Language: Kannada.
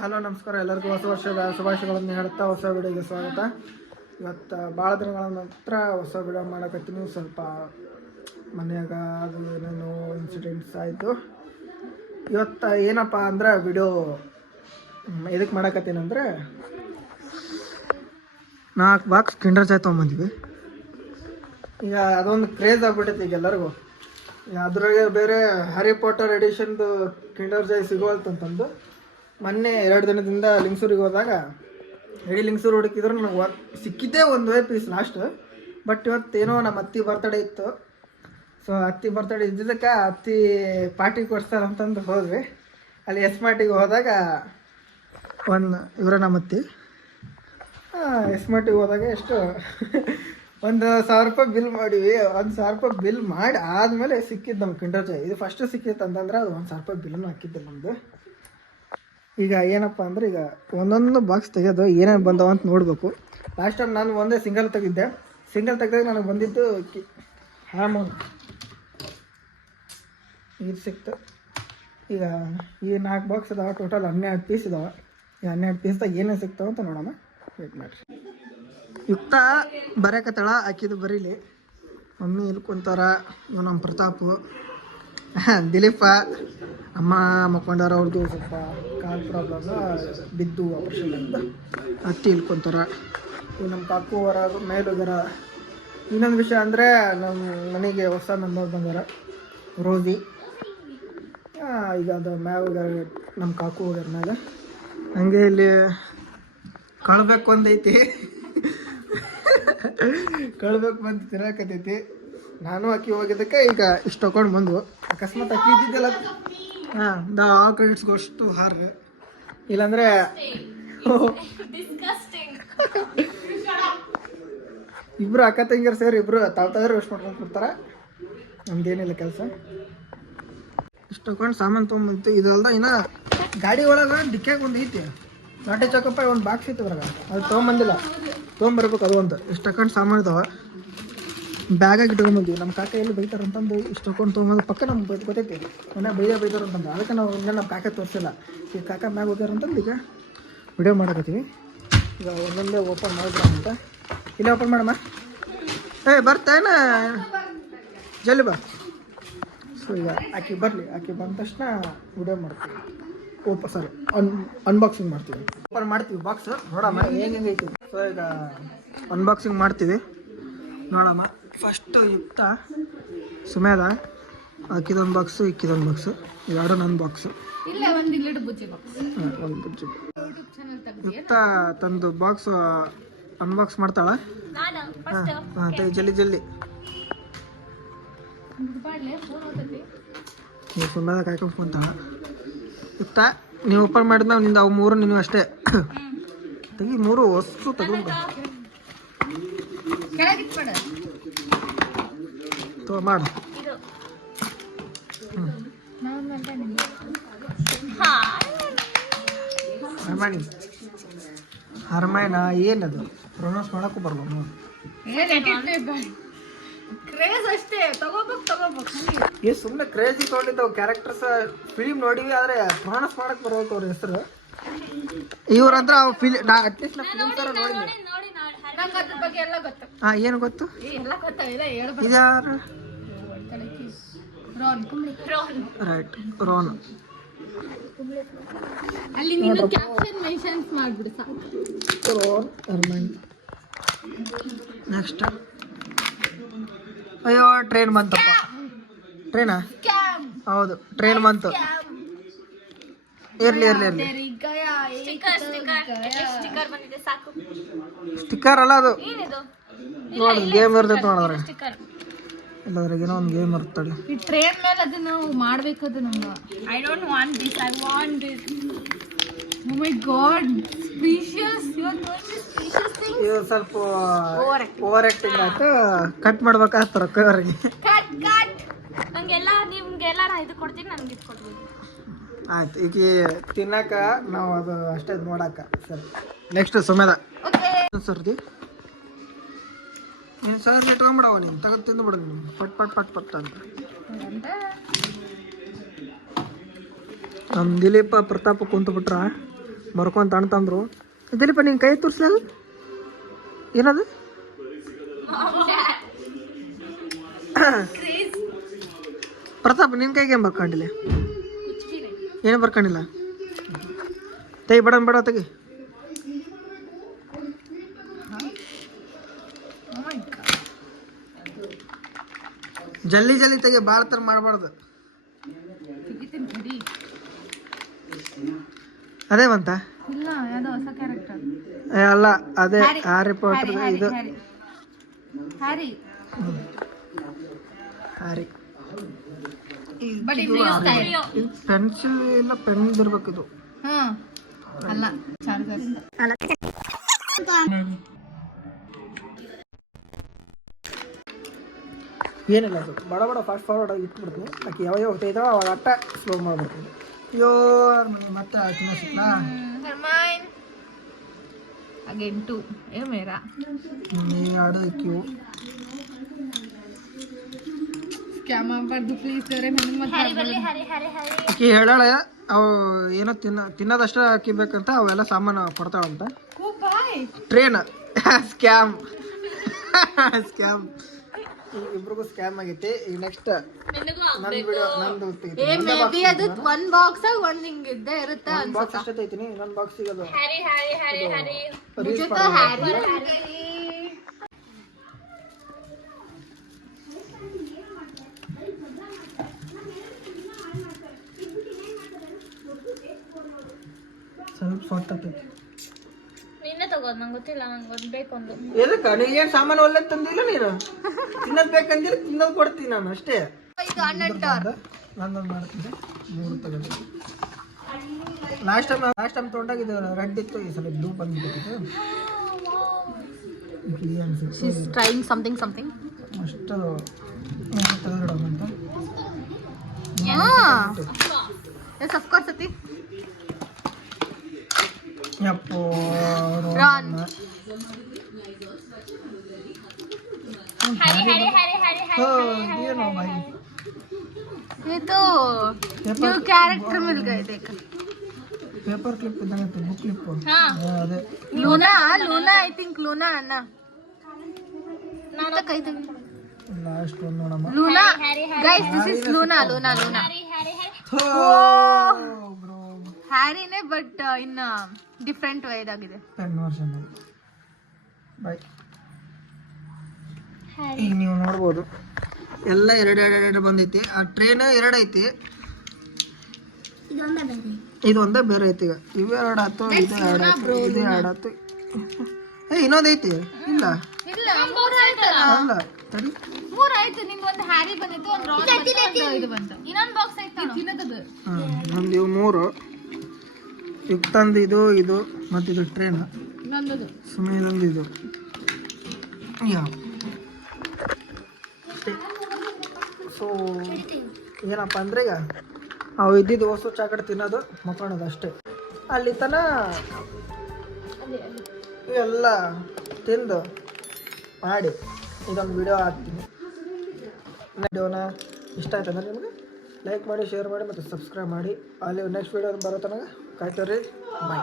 ಹಲೋ ನಮಸ್ಕಾರ ಎಲ್ಲರಿಗೂ ಹೊಸ ವರ್ಷದ ಶುಭಾಶಯಗಳನ್ನು ಹೇಳ್ತಾ ಹೊಸ ವಿಡಿಯೋಗೆ ಸ್ವಾಗತ. ಇವತ್ತು ಭಾಳ ದಿನಗಳ ನಂತರ ಹೊಸ ವಿಡಿಯೋ ಮಾಡಕತ್ತೀನಿ. ಸ್ವಲ್ಪ ಮನೆಯಾಗ ಅದು ಏನೇನೋ ಇನ್ಸಿಡೆಂಟ್ಸ್ ಆಯಿತು. ಇವತ್ತು ಏನಪ್ಪ ಅಂದ್ರೆ ವಿಡಿಯೋ ಎದಕ್ಕೆ ಮಾಡಕತ್ತೀನಿ ಅಂದರೆ 4 ಬಾಕ್ಸ್ ಕಿಂಡರ್ ಜಾಯ್ ತೊಗೊಂಬಂದಿವಿ. ಈಗ ಅದೊಂದು ಕ್ರೇಜ್ ಆಗ್ಬಿಟ್ಟೈತಿ ಈಗ ಎಲ್ಲರಿಗೂ. ಅದ್ರಾಗೆ ಬೇರೆ ಹ್ಯಾರಿ ಪಾಟರ್ ಎಡಿಷನ್ದು ಕಿಂಡರ್ ಜಾಯ್ ಸಿಗೋಲ್ತಂತಂದು ಮೊನ್ನೆ 2 ದಿನದಿಂದ ಲಿಂಗಸೂರಿಗೆ ಹೋದಾಗ ಇಡೀ ಲಿಂಗಸೂರು ಹುಡುಕಿದ್ರು ನನಗೆ ಸಿಕ್ಕಿದ್ದೇ ಒಂದೇ ಪೀಸ್ ಲಾಸ್ಟ್. ಬಟ್ ಇವತ್ತೇನೋ ನಮ್ಮ ಅತ್ತಿ ಬರ್ತಡೇ ಇತ್ತು. ಸೊ ಅತ್ತಿ ಬರ್ತಡೇ ಇದ್ದಿದ್ದಕ್ಕೆ ಅತ್ತಿ ಪಾರ್ಟಿ ಕೊಡ್ಸ್ತಾರಂತಂದು ಹೋದ್ವಿ. ಅಲ್ಲಿ ಎಸ್ಮಾರ್ಟಿಗೆ ಹೋದಾಗ ಇವರ ನಮ್ಮ ಅತ್ತಿ ಎಸ್ಮಾರ್ಟಿಗೆ ಹೋದಾಗ ಎಷ್ಟು 1,000 ರೂಪಾಯಿ ಬಿಲ್ ಮಾಡಿವಿ. 1,000 ರೂಪಾಯಿ ಬಿಲ್ ಮಾಡಿ ಆದಮೇಲೆ ಸಿಕ್ಕಿದ್ದು ನಮ್ಮ ಕಿಂಡರ್ ಜಾಯ್. ಇದು ಫಸ್ಟ್ ಸಿಕ್ಕಿತ್ತು ಅಂತಂದ್ರೆ ಅದು 1,000 ರೂಪಾಯಿ ಬಿಲ್ಲನ್ನು ಹಾಕಿದ್ದೆ ನಮ್ಮದು. ಈಗ ಏನಪ್ಪ ಅಂದ್ರೆ ಈಗ ಒಂದೊಂದು ಬಾಕ್ಸ್ ತೆಗೆದು ಏನೇನು ಬಂದವ ಅಂತ ನೋಡಬೇಕು. ಲಾಸ್ಟ್ ಟೈಮ್ ನಾನು ಒಂದೇ ಸಿಂಗಲ್ ತೆಗೆದಿದ್ದೆ. ಸಿಂಗಲ್ ತೆಗೆದಾಗ ನನಗೆ ಬಂದಿದ್ದು ಹಾರ್ಮೋನ್ ಇದು ಸಿಕ್ತು. ಈಗ ಈ 4 ಬಾಕ್ಸ್ ಇದಾವೆ, ಟೋಟಲ್ 12 ಪೀಸ್ ಇದಾವೆ. ಈ 12 ಪೀಸ್ದಾಗ ಏನೇನು ಸಿಗ್ತಾವೆ ಅಂತ ನೋಡೋಣ. ವೇಟ್ ಮಾಡಿರಿ. ಯುಕ್ತ ಬರೆಕತ್ತಳ, ಆಕಿದು ಬರೀಲಿ. ಮಮ್ಮಿ ಇಲ್ಲಿ ಕುಂತಾರ. ಇವ್ ನಮ್ಮ ಪ್ರತಾಪು, ದಿಲೀಪ, ಅಮ್ಮ ಮಕ್ಕೊಂಡಾರ. ಅವ್ರದ್ದು ಸ್ವಲ್ಪ ಕಾಲು ಪ್ರಾಬ್ಲಮ್ ಬಿದ್ದು ಆಪ್ರೇಷನ್ ಅಂತ. ಅತ್ತಿ ಇಲ್ಕೊಂತಾರ. ಇವು ನಮ್ಮ ಕಾಕು ಅವರ ಮೇಲುಗರ. ಇನ್ನೊಂದು ವಿಷಯ ಅಂದರೆ ನಮ್ಮ ಮನೆಗೆ ಹೊಸ ನಂಬರ್ ಬಂದಾರ, ರೋಜಿ. ಈಗ ಅದು ಮ್ಯಾಗ ನಮ್ಮ ಕಾಕು ಹೋಗ್ಯಾರ ಮ್ಯಾಗ. ಹಂಗೆ ಇಲ್ಲಿ ಕಳ್ಬೇಕು ಒಂದೈತಿ. ಕಳ್ಬೇಕು ಬಂದು ತಿನ್ನಕತ್ತೈತಿ. ನಾನು ಅಕ್ಕಿ ಹೋಗಿದ್ದಕ್ಕೆ ಈಗ ಇಷ್ಟು ತೊಗೊಂಡು ಬಂದು. ಅಕಸ್ಮಾತ್ ಅಕ್ಕಿ ಇದ್ದಿದ್ದೆಲ್ಲ ಆ ಕ್ರೆಡಿಟ್ಸ್ಗೋಷ್ಟು ಹಾರ್ರಿ. ಇಲ್ಲಾಂದರೆ ಇಬ್ಬರು ಅಕ್ಕ ತಂಗಿಯರು ಸೇರಿ ಇಬ್ಬರು ತಾವ್ತಾದ್ರೆ ವೇಸ್ಟ್ ಮಾಡ್ಕೊಂಡು ಕೊಡ್ತಾರೆ. ನಮ್ದೇನಿಲ್ಲ ಕೆಲಸ. ಇಷ್ಟು ತೊಗೊಂಡು ಸಾಮಾನು ತೊಗೊಂಬಂತು. ಇದು ಅಲ್ದ ಇನ್ನು ಗಾಡಿ ಒಳಗೆ ಡಿಕ್ಕಾಗ ಒಂದು ಐತಿ, ನಾಟಿ ಚೌಕಪ್ಪ ಒಂದು ಬಾಕ್ಸ್ ಐತಿ ಅದ್ರಾಗ. ಅದು ತೊಗೊಂಬಂದಿಲ್ಲ, ತೊಗೊಂಬರ್ಬೇಕು. ಅದು ಒಂದು ಇಷ್ಟು ತಗೊಂಡು ಸಾಮಾನು ಇದಾವೆ. ಬ್ಯಾಗಾಗಿ ಇಟ್ಕೊಂಡ್ಬಂದ್ವಿ. ನಮ್ಮ ಕಾಕ ಎಲ್ಲಿ ಬೈತಾರಂತಂದು ಇಷ್ಟು ತೊಗೊಂಡು ತೊಗೊಂಬಂದು ಪಕ್ಕ ನಮ್ಗೆ ಗೊತ್ತೈತಿ ಮನೆ ಬೈತಾರಂತಂದು. ಅದಕ್ಕೆ ನಾವು ಇನ್ನೂ ನಮ್ಮ ಕಾಕ ತೋರಿಸಿಲ್ಲ. ಈಗ ಕಾಕ ಮ್ಯಾಗ ಹೋಗ್ಯಾರಂತಂದು ಈಗ ವಿಡಿಯೋ ಮಾಡಕತ್ತೀವಿ. ಈಗ ಒಂದೊಂದೇ ಓಪನ್ ಮಾಡಿದ್ರ ಅಂತ. ಇಲ್ಲೇ ಓಪನ್ ಮಾಡಮ್ಮ. ಬರ್ತೇನ ಜಲ್ದಿ ಬಾ. ಸೊ ಈಗ ಆಕೆ ಬರಲಿ. ಆಕೆ ಬಂದ ತಕ್ಷಣ ವಿಡಿಯೋ ಮಾಡ್ತೀವಿ. ಅನ್ಬಾಕ್ಸಿಂಗ್ ಮಾಡ್ತೀವಿ. ಓಪನ್ ಮಾಡ್ತೀವಿ ಬಾಕ್ಸ್. ನೋಡಮ್ಮ ಹೆಂಗೈತಿ. ಸೊ ಈಗ ಅನ್ಬಾಕ್ಸಿಂಗ್ ಮಾಡ್ತೀವಿ, ನೋಡಮ್ಮ. ಫಸ್ಟು ಯುಕ್ತ ಸುಮೇಧ ಅಕ್ಕಿದೊಂದು ಬಾಕ್ಸು, ಇಕ್ಕಿದೊಂದು ಬಾಕ್ಸು. ಎರಡು ನನ್ನ ಬಾಕ್ಸು. ಒಂದು ಬುಜ್ಜಿ. ಯುಕ್ತ ತಂದು ಬಾಕ್ಸ್ ಅನ್ಬಾಕ್ಸ್ ಮಾಡ್ತಾಳ. ಹಾಂ ಜಲ್ದಿ ಜಲ್ದಿ. ನೀವು ಸುಮೇಧ ಕಾಯ್ಕೊಂಡು ಕುಂತಾಳ. ಯುಕ್ತ ನೀವು ಓಪನ್ ಮಾಡಿದ್ನ ನಿಂದ ಅವು 3 ನೀವು ಅಷ್ಟೇ ತೆಗಿ. 3 ವಸ್ತು ತಗೊಂಡು ಮಾಡು. ಹರ್ಮೈನ ಏನದು ಪ್ರೊನೌನ್ಸ್ ಮಾಡೋಕ್ಕೂ ಬರ್ಬೋದು ನೋಡಿ. ಸುಮ್ಮನೆ ಕ್ರೇಜಿ ತೊಗೊಂಡಿದ್ದವು ಕ್ಯಾರೆಕ್ಟರ್ಸ್ ಫಿಲಿಮ್ ನೋಡಿವಿ, ಆದರೆ ಪ್ರೊನೌನ್ಸ್ ಮಾಡಕ್ಕೆ ಬರ್ಬೇಕು ಅವ್ರ ಹೆಸರು. ಇವ್ರಂದ್ರೆ ಅಟ್ಲೀಸ್ಟ್ ನಾ ಫಿಲಿಮ್ ಥರ ನೋಡಿದ್ವಿ. ಹಾಂ ಏನು ಗೊತ್ತು? ಇದ್ಯಾರು? Right, Ron. Ron Hermione. Next ಅಯ್ಯೋ ಟ್ರೈನ್ ಬಂತಪ್ಪ. ಟ್ರೈನಾ? ಹೌದು, ಟ್ರೈನ್ ಬಂತು. ಇರ್ಲಿ. ಸ್ಟಿಕ್ಕರ್ ಅಲ್ಲ ಅದು. ನೋಡಿ ಗೇಮ್ ಇರ್ತೈತೆ ನೋಡಿದ್ರೆ. ಇಲ್ಲದ್ರಾಗ ಏನೋ ಒಂದು ಗೇಮ್ ಇರ್ತದೆ. ಈ ಟ್ರೈನ್ ಮೇಲೆ ಅದು ನಾವು ಮಾಡಬೇಕು. ಅದು ನಮ್ಮ I don't want this, I want this. Oh my god, ಸ್ಪೀಷಿಯಸ್. ಇದು ಸ್ವಲ್ಪ ಓವರ್ ಆಕ್ಟಿಂಗ್ ಆಯ್ತು. ಕಟ್ ಮಾಡ್ಬೇಕಾಗ್ತಾರ ಅವರಿಗೆ. ನಂಗೆಲ್ಲ ನಿಮ್ಗೆಲ್ಲ ಇದು ಕೊಡ್ತೀನಿ, ನನಗೆ ಇದು ಕೊಡ್ಬೋದು. ಆಯ್ತು. ಈಗ ತಿನ್ನಕ ನಾವು ಅದು ಅಷ್ಟೇ ನೋಡಕ್ಕ. ಸರಿ, ನೆಕ್ಸ್ಟ್ ಸುಮೇಧ ಸರ್ದಿ. ನೀನು ಸರ್ ಇಟ್ಕೊಂಡ್ಬಿಡವ. ನೀನು ತೆಗೆದು ತಿಂದುಬಿಡು. ನೀನು ಪಟ್ ಪಟ್ ಪಟ್ ಪಟ್ ಅಂತ. ನಮ್ಮ ದಿಲೀಪ ಪ್ರತಾಪ ಕುಂತು ಬಿಟ್ರ ಬರ್ಕೊಂತ ಅಣ್ತಂದ್ರು. ದಿಲೀಪ ನಿನ್ ಕೈ ತೋರಿಸಲ್ಲ ಏನದು? ಪ್ರತಾಪ್ ನಿನ್ ಕೈಗೆ ಏನು ಬರ್ಕೊಂಡಿಲ್ಲ? ಏನು ಬರ್ಕೊಂಡಿಲ್ಲ? ತೆಗಿ ಬಡ ಬಡ ತೆಗಿ. ಜಲ್ದಿ ಜಲ್ದಿ ತೆಗಿ, ಭಾಳ ಥರ ಮಾಡಬಾರ್ದು. ಅದೇ ಬಂತ? ಅಲ್ಲ ಅದೇ ಹ್ಯಾರಿ ಪಾಟರ್ ಇದು. ಹ್ಯಾರಿ ಪೆನ್ಸಿಲ್ ಇಲ್ಲ, ಪೆನ್ ಇರ್ಬೇಕು ಇದು. ಏನಿಲ್ಲ, ಅದು ಬಡ ಬಡ ಫಾಸ್ಟ್ ಫಾರ್ವರ್ಡ್ ಆಗಿ ಇಟ್ಬಿಡ್ತೀನಿ. ಆಕೆ ಯಾವ ಹೋಗ್ತಾಯಿದ್ದಾವ ಅವಾಗ ಅಟ್ಟ ಸ್ಲೋ ಮಾಡ್ಬಿಡ್ತೀನಿ. ಅಯ್ಯೋ ಮತ್ತೆ ಆಯ್ತು ಸಿಕ್ಲಾ अगेन 2 ये मेरा क्यों ಸ್ಕ್ಯಾಮ್ ಮಾಡಬಾರ್ದು ಪ್ಲೀಸ್ ಸರ್. ನನಗೆ ಆಕಿ ಹೇಳಾಳೆ ಅವು ಏನೋ ತಿನ್ನೋದಷ್ಟ ಹಾಕಿಬೇಕಂತ, ಅವೆಲ್ಲ ಸಾಮಾನು ಕೊಡ್ತಾಳಂತ. ಟ್ರೇನ್ ಸ್ಕ್ಯಾಮ್ ಸ್ಕ್ಯಾಮ್ ಇಬ್ರಿಗೂ ಸ್ಕ್ಯಾಮ್ ಆಗೈತಿ. ಈಗ ನೆಕ್ಸ್ಟ್ ನಂದು ಒಂದು ಬಾಕ್ಸ್ ಒಂದು ಹಿಂಗಿದ್ದೆ ಇರುತ್ತೆ. ಬಾಕ್ಸ್ ಅಷ್ಟೈತೀನಿ, ಇನ್ನೊಂದು ಬಾಕ್ಸ್ ಸಿಗೋದು ಸ್ವಲ್ಪ ಸೊಟ್ಟೈತಿ. ನಿನ್ನೆ ತಗೋದು ನಂಗೆ ಗೊತ್ತಿಲ್ಲ, ನಂಗೆ ಒಂದು ಬೇಕೊಂದು. ಎದಕ್ಕ ನೀಗೇನು ಸಾಮಾನು ಒಳ್ಳೆ ತಂದಿಲ್ಲ ನೀನು? ತಿನ್ನೋದು ಬೇಕಂದ್ರೆ ತಿನ್ನೋದು ಕೊಡ್ತೀನಿ ನಾನು ಅಷ್ಟೇ. ನಂದೊಂದು ಮಾಡ್ತಿದ್ದೆ, 3 ತಗೊಂಡು. ಲಾಸ್ಟ್ ಟೈಮ್ ತೊಗೊಂಡಾಗ ಇದು ರೆಡ್ ಇತ್ತು, ಈ ಸಲ ಬ್ಲೂ ಬಂದ್ಬಿಟ್ಟಿತ್ತು. ಟ್ರೈಂಗ್ ಸಮಥಿಂಗ್ ಅಷ್ಟು ತೆಗೆದಿಡೋದಂತ. ಎಸ್ ಆಫ್ ಕೋರ್ಸ್ ಅತಿ ಯಪ್ಪೋ ये तो न्यू कैरेक्टर मिल गए देख. पेपर क्लिप इधर तो बुक क्लिप हाँ अरे लूना आई थिंक लूना अन्ना नाना कहीं तक लास्ट वन ನೋಡಮ್ಮ. Luna guys this is Luna bro ಹ್ಯಾರಿನೇ ಬಟ್ ಇನ್ ಡಿಫರೆಂಟ್ ವೇ ಇದಾಗಿದೆ. 10 ವರ್ಷನ್ ಬೈ. ಈಗ ನೀವು ನೋಡ್ಬೋದು ಎಲ್ಲ ಎರಡು ಬಂದೈತಿ. ಆ ಟ್ರೈನ್ 2 ಐತಿ, ಇದು ಒಂದೇ ಬೇರೆ ಐತಿ. ಈಗ ಇವು 2 ಆಯ್ತು, ಇದು 2 ಆಯ್ತು, ಇದು 2 ಆಯ್ತು. ಇನ್ನೊಂದು ಐತಿ ಇಲ್ಲ ಅಲ್ಲ ತಡಿ, 3 ಆಯ್ತು. ನಿಂಗೆ ಒಂದು ಹ್ಯಾರಿ ಬಂದಿತ್ತು, ಒಂದು ರಾನ್ ಬಂದಿತ್ತು, ಇದು ಬಂತು. ಇನ್ನೊಂದು ಬಾಕ್ಸ್ ಐತಿ ತಿನ್ನೋದು. ನಮ್ದು ಇವು 3 ಯುಕ್ತಂದು ಇದು ಮತ್ತು ಇದು ಟ್ರೈನ್ ನಂದು ಸುಮ್ಮನೆ ಇದು ಯಾವ. ಸೊ ಏನಪ್ಪ ಅಂದರೆ ಈಗ ಅವು ಇದ್ದಿದ್ದು ಹೊಸ ಚಾಕಡೆ ತಿನ್ನೋದು ಮಕ್ಕೊಳೋದು ಅಷ್ಟೇ. ಅಲ್ಲಿ ತನ ಇವೆಲ್ಲ ತಿಂದು ಮಾಡಿ ಇದೊಂದು ವಿಡಿಯೋ ಹಾಕ್ತೀನಿ. ವಿಡಿಯೋನ ಇಷ್ಟ ಆಯ್ತು ಅಂದರೆ ನಿಮಗೆ ಲೈಕ್ ಮಾಡಿ, ಶೇರ್ ಮಾಡಿ ಮತ್ತು ಸಬ್ಸ್ಕ್ರೈಬ್ ಮಾಡಿ. ಅಲ್ಲಿ ನೆಕ್ಸ್ಟ್ ವಿಡಿಯೋ ಬರೋ ತನಕ ಕಾಯ್ತೀರಿ. ಬಾಯ್.